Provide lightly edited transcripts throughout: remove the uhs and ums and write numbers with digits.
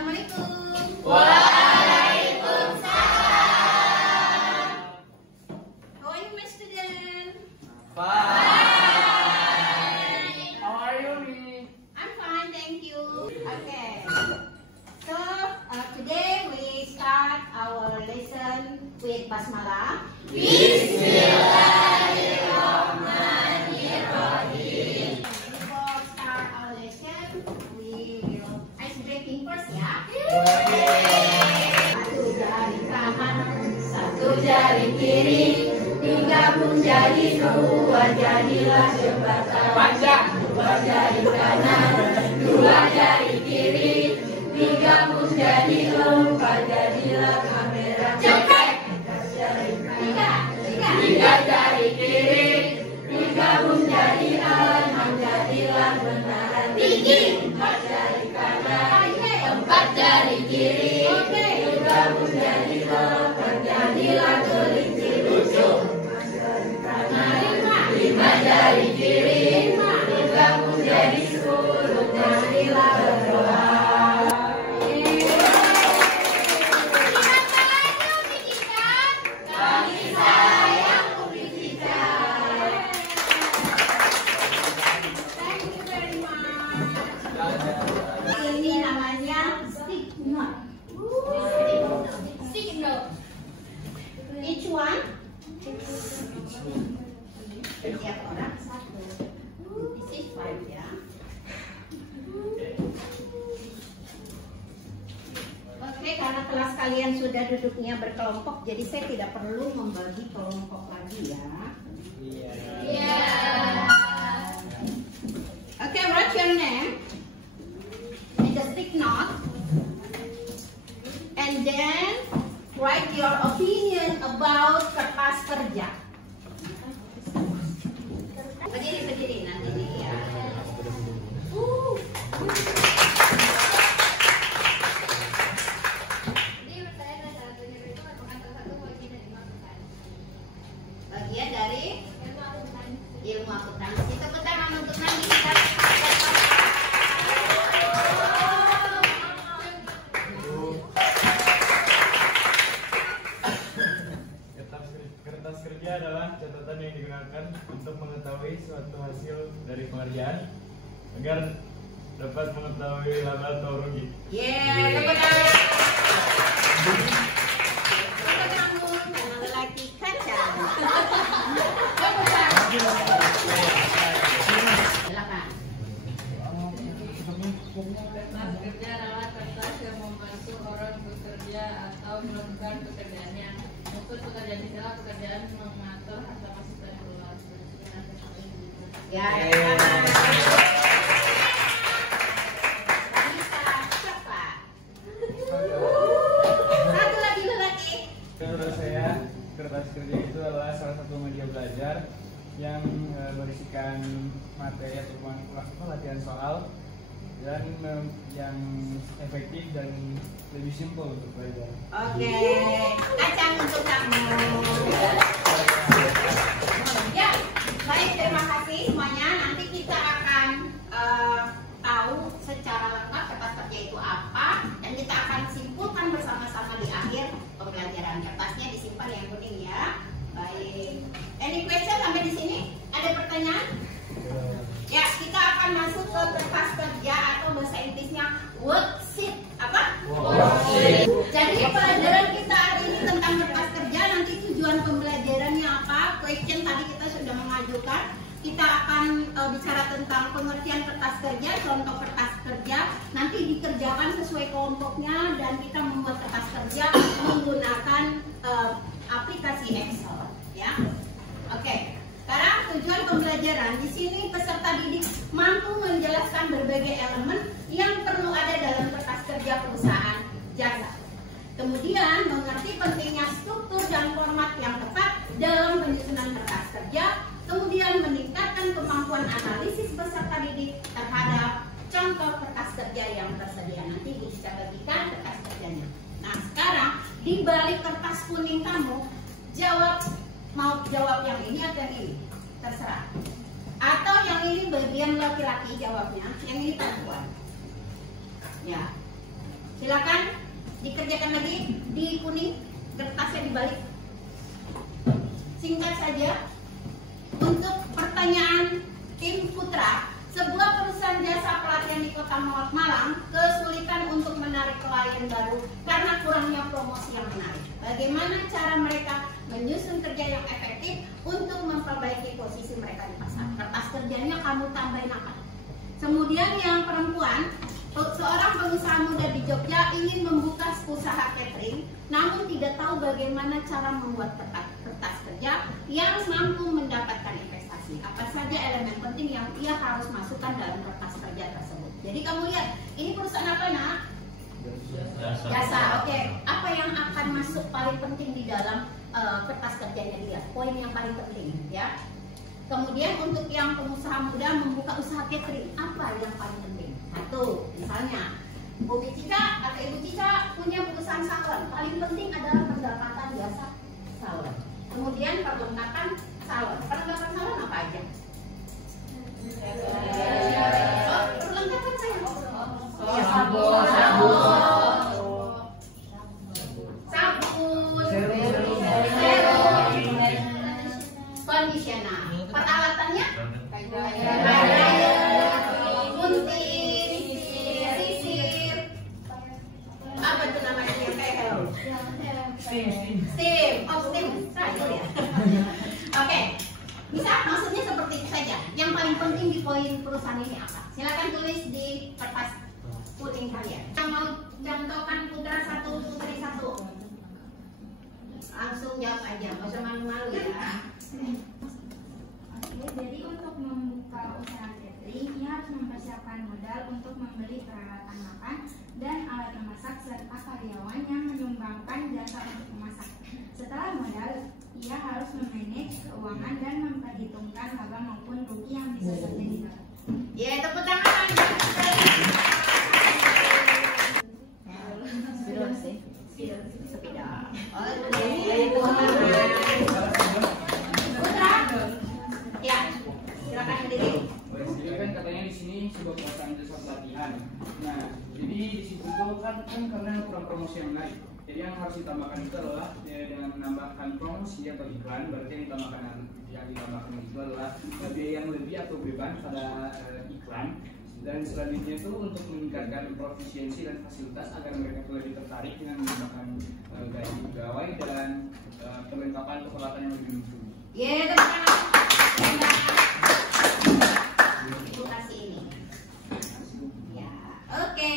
Assalamualaikum. Waalaikumsalam. How are you, my student? Fine. How are you, Mi? I'm fine, thank you. Okay. So today we start our lesson with basmalah. Bismillahirrahmanirrahim. Before start our lesson, we will ice breaking first, ya. Satu jari kanan, satu jari kiri, digabung jadi dua, jadilah jembatan. Panjang. Dua jari kanan, dua jari kiri, digabung jadi empat, jadilah kamera. Cepet. Tiga jari kiri, digabung jadi enam, jadilah menara tinggi. Empat jari kanan, empat jari kiri, digabung jadi delapan, jadilah kelinci lucu. Lima jari kiri, digabung jadi 10, jadilah berdoa. Kami sayang Ubi Cika. Thank you very much. Ini namanya stick knot. Stick knot. Each one. Setiap orang satu. This is 5 ya. Oke, karena kelas kalian sudah duduknya berkelompok, jadi saya tidak perlu membagi kelompok lagi ya. Iya. Okay, what's your name? Make a stick knot. And then write your opinion about kertas kerja. Berdiri nanti nih ya. Bagian dari ilmu akuntansi. Tepuk tangan untuk Nandi. Kertas kerja adalah catatan yang digunakan untuk mengetahui suatu hasil dari pengerjaan agar dapat mengetahui laba atau rugi. Yeah, tepuk tangan. Tepuk tangan karena lelaki kacang. Tepuk tangan. Silakan. Kertas kerja adalah kertas yang membantu orang bekerja atau melakukan pekerjaannya. Maupun pekerjaan istilah pekerjaan mengatur harta masuk dan keluar. Ya. Bisa cepat. Satu lagi lelaki. Menurut saya, kertas kerja itu adalah salah satu media belajar yang berisikan materi atau latihan soal dan yang efektif dan lebih simpel untuk belajar. Oke, kacang untuk kamu. Ya, baik, terima kasih semuanya. Nanti kita akan tahu secara lengkap kertas kerja itu apa, dan kita akan simpulkan bersama-sama di akhir pembelajaran. Kertasnya disimpan yang kuning ya. Baik. Any question sampai di sini? Ada pertanyaan? Ya, kita akan masuk ke kertas kerja atau bahasa Inggrisnya worksheet. Apa? Worksheet. Jadi pelajaran kita hari ini tentang kertas kerja. Nanti tujuan pembelajarannya apa? Question tadi kita sudah mengajukan. Kita akan bicara tentang pengertian kertas kerja, contoh kertas kerja. Nanti dikerjakan sesuai kelompoknya dan kita membuat kertas kerja menggunakan aplikasi Excel. Ya, oke. Sekarang tujuan pembelajaran di sini peserta didik mampu menjelaskan berbagai elemen yang perlu ada dalam kertas kerja perusahaan jasa. Kemudian mengerti pentingnya struktur dan format yang tepat dalam penyusunan kertas kerja. Kemudian meningkatkan kemampuan analisis peserta didik terhadap contoh kertas kerja yang tersedia. Nanti bisa bagikan kertas kerjanya. Nah, sekarang di balik kertas kuning kamu mau jawab yang ini atau yang ini, terserah. Atau yang ini bagian laki-laki jawabnya, yang ini perempuan. Ya, Silakan dikerjakan lagi di kuning, kertasnya dibalik. Singkat saja. Untuk pertanyaan tim Putra, sebuah perusahaan jasa pelatihan di Kota Malang kesulitan untuk menarik klien baru karena kurangnya promosi yang menarik. Bagaimana cara mereka menyusun kerja yang efektif untuk memperbaiki posisi mereka di pasar? Kertas kerjanya kamu tambahin apa? Kemudian yang perempuan, seorang pengusaha muda di Jogja ingin membuka usaha catering, namun tidak tahu bagaimana cara membuat kertas kerja yang mampu mendapatkan investasi. Apa saja elemen penting yang ia harus masukkan dalam kertas kerja tersebut? Jadi kamu lihat, ini perusahaan apa, nak? Jasa. Oke. Apa yang akan masuk paling penting di dalam kertas kerjanya dia? Poin yang paling penting, ya. Kemudian untuk yang pengusaha muda membuka usaha catering, apa yang paling penting? Satu, misalnya Bu Cica atau Ibu Cica punya perusahaan salon, paling penting adalah pendapatan jasa salon. Kemudian perlengkapan salon. Perlengkapan salon apa aja? Oh, perlengkapan saya. Sabun, conditioner. Peralatannya? Gunting, sisir. Apa itu namanya yang kayak helm? Steam. Oh, steam. Ya. Oke. Bisa maksudnya seperti itu saja. Yang paling penting di poin perusahaan ini apa? Silakan tulis di kertas kuning kalian. Yang mau contohkan Putra 1, Putri 1. Langsung jawab aja, nggak usah malu-malu ya. Oke, jadi untuk membuka usaha catering, ia harus mempersiapkan modal untuk membeli peralatan makan dan alat memasak serta karyawan yang menyumbangkan jasa untuk memasak. Setelah modal, ia harus memanage keuangan dan memperhitungkan laba maupun rugi yang bisa terjadi. Ya, tepuk tangan. Putra, ya, silakan berdiri. Jadi kan katanya di sini sebuah perusahaan jasa pelatihan. Nah, jadi di situ tuh kan karena kurang promosi yang menarik. Jadi yang harus ditambahkan itu adalah dengan menambahkan promosi atau iklan. Berarti yang ditambahkan itu adalah biaya yang lebih atau beban pada iklan. Dan selanjutnya itu untuk meningkatkan profisiensi dan fasilitas agar mereka lebih tertarik dengan menggunakan gaji pegawai dan perlengkapan peralatan yang lebih mumpuni. Ya, teman-teman. Ibu kasih ini. Ya, oke.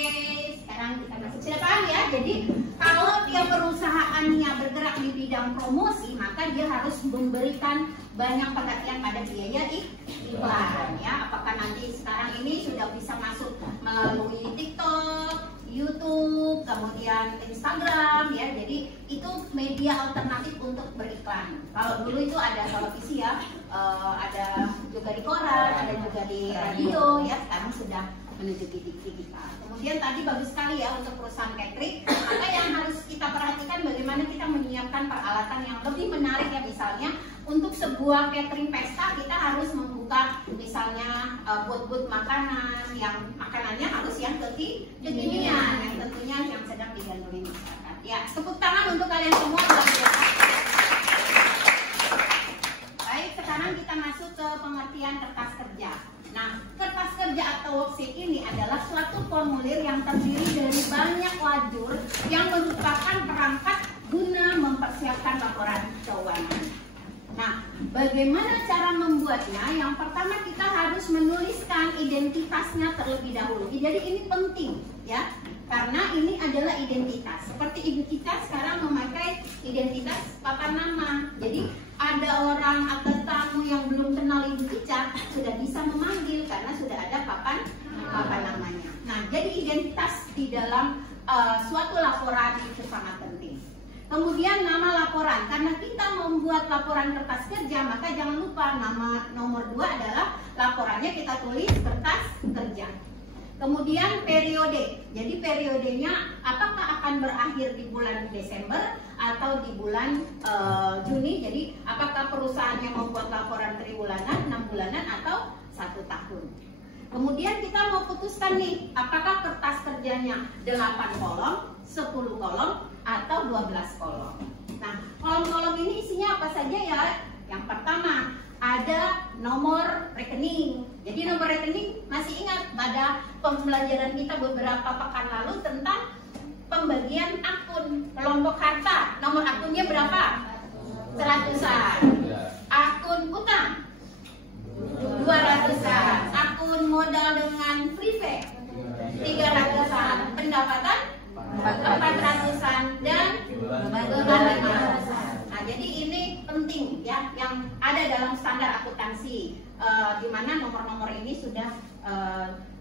Sekarang kita masuk. Sudah paham ya? Jadi kalau dia perusahaannya bergerak di bidang promosi, maka dia harus memberikan banyak perhatian pada biaya iklan, ya. Apakah nanti sekarang ini sudah bisa masuk melalui TikTok, YouTube, kemudian Instagram, ya. Jadi itu media alternatif untuk beriklan. Kalau dulu itu ada televisi, ya, ada juga di koran, ada juga di radio, ya. Sekarang sudah menuju ke digital. Kemudian tadi bagus sekali ya untuk perusahaan catering. Maka yang harus kita perhatikan bagaimana kita menyiapkan peralatan yang lebih menarik, ya. Misalnya untuk sebuah catering pesta kita harus membuka misalnya booth-booth makanan yang makanannya harus yang kekinian, yang tentunya yang sedang digandrungi masyarakat. Ya, tepuk tangan untuk kalian semua. Baik, sekarang kita masuk ke pengertian kertas kerja. Nah, kertas kerja atau worksheet ini adalah suatu formulir yang terdiri dari banyak lajur yang merupakan perangkat guna mempersiapkan laporan keuangan. Nah, bagaimana cara membuatnya? Yang pertama kita harus menuliskan identitasnya terlebih dahulu. Jadi ini penting, ya, karena ini adalah identitas. Seperti Ibu Cica sekarang memakai identitas papan nama. Jadi ada orang atau tamu yang belum kenal Ibu Cica sudah bisa memanggil karena sudah ada papan namanya. Nah, jadi identitas di dalam suatu laporan itu sangat penting. Kemudian nama laporan, karena kita membuat laporan kertas kerja, maka jangan lupa nama nomor 2 adalah laporannya kita tulis kertas kerja. Kemudian periode, jadi periodenya apakah akan berakhir di bulan Desember atau di bulan Juni. Jadi apakah perusahaannya membuat laporan triwulanan, 6 bulanan atau 1 tahun. Kemudian kita mau putuskan nih, apakah kertas kerjanya 8 kolom, 10 kolom, atau 12 kolom. Nah, kolom-kolom ini isinya apa saja ya? Yang pertama, ada nomor rekening. Jadi nomor rekening masih ingat pada pembelajaran kita beberapa pekan lalu tentang pembagian akun kelompok harta. Nomor akunnya berapa? 100-an. Akun utang 200-an. Akun modal dengan private 300-an. Pendapatan 400-an dan beban 500-an. Nah, jadi ini penting ya, yang ada dalam standar akuntansi, di mana nomor-nomor ini sudah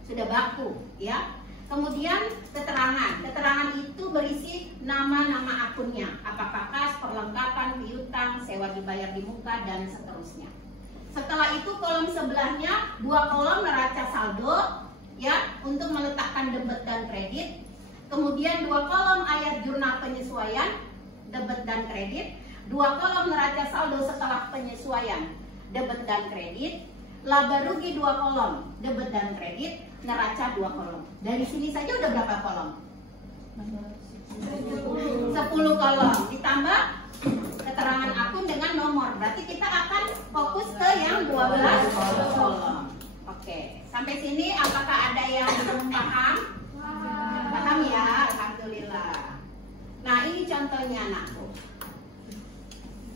baku ya. Kemudian keterangan itu berisi nama-nama akunnya, apakah kas, perlengkapan, piutang, sewa dibayar di muka, dan seterusnya. Setelah itu kolom sebelahnya 2 kolom neraca saldo ya, untuk meletakkan debit dan kredit. Kemudian 2 kolom ayat jurnal penyesuaian debit dan kredit, 2 kolom neraca saldo setelah penyesuaian debit dan kredit, laba rugi 2 kolom debit dan kredit, neraca 2 kolom. Dari sini saja udah berapa kolom? 10 kolom ditambah keterangan akun dengan nomor. Berarti kita akan fokus ke yang 12 kolom. Oke, sampai sini apakah ada yang belum paham? Paham ya, alhamdulillah. Nah, ini contohnya anakku.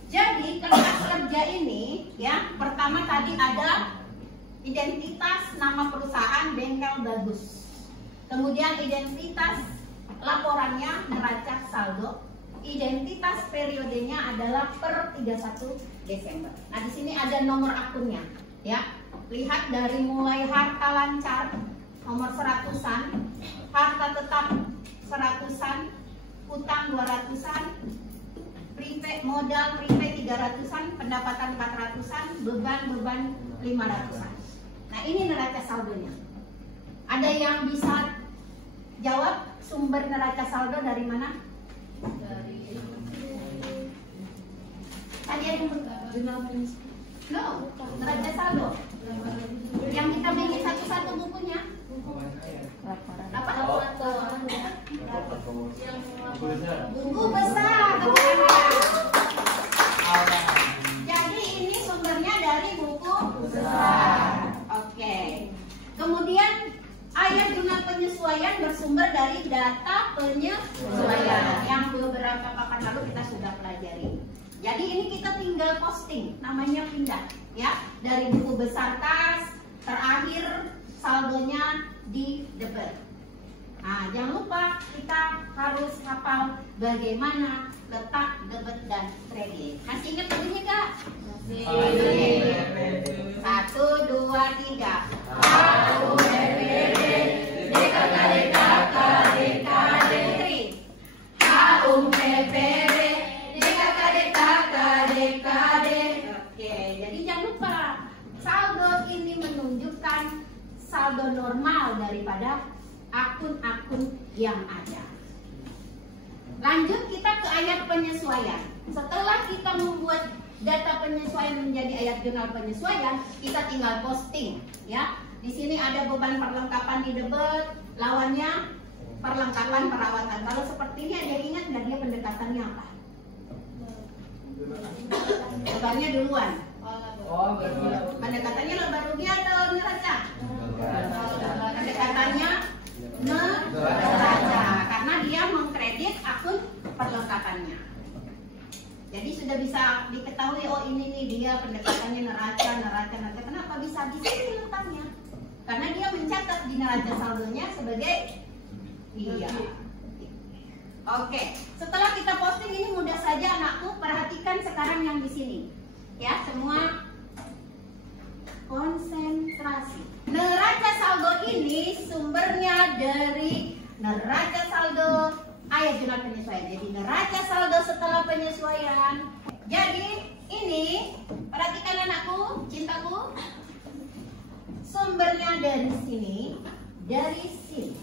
Jadi kertas kerja ini ya, pertama tadi ada identitas nama perusahaan Bengkel Bagus. Kemudian identitas laporannya neraca saldo. Identitas periodenya adalah per 31 Desember. Nah, di sini ada nomor akunnya ya. Lihat dari mulai harta lancar nomor 100-an, harta tetap 100-an, utang 200-an, prepay modal prepay 300-an, pendapatan 400-an, beban 500-an. Nah, ini neraca saldonya. Ada yang bisa jawab sumber neraca saldo dari mana? Tadi ada no, neraca saldo. Yang kita milih satu-satu bukunya. Apa? Buku besar. Jadi ini sumbernya dari buku besar. Oke. Kemudian ayat jurnal penyesuaian bersumber dari data penyesuaian yang beberapa pekan lalu kita sudah pelajari. Jadi ini kita tinggal posting, namanya pindah ya, dari buku besar kas, terakhir saldonya di debit. Nah, jangan lupa kita harus hafal bagaimana letak debit dan kredit. Masih ingat bunyinya Kak? Masih. 1, 2, 3. Saldo normal daripada akun-akun yang ada. Lanjut kita ke ayat penyesuaian. Setelah kita membuat data penyesuaian menjadi ayat jurnal penyesuaian, kita tinggal posting ya. Di sini ada beban perlengkapan di debit, lawannya perlengkapan perawatan. Kalau seperti ini ada yang ingat nggak dia pendekatannya apa? Bebannya duluan. Pendekatannya laba rugi atau neraca? Pendekatannya neraca, karena dia mengkredit akun perlengkapannya. Jadi sudah bisa diketahui, oh ini nih dia pendekatannya neraca. Kenapa bisa di sini letaknya? Karena dia mencatat di neraca saldonya sebagai iya. Oke, setelah kita posting ini mudah saja anakku, perhatikan sekarang yang di sini. Ya, semua konsentrasi. Neraca saldo ini sumbernya dari neraca saldo ayat jurnal penyesuaian. Jadi neraca saldo setelah penyesuaian. Jadi ini perhatikan anakku, cintaku. Sumbernya dari sini, dari sini.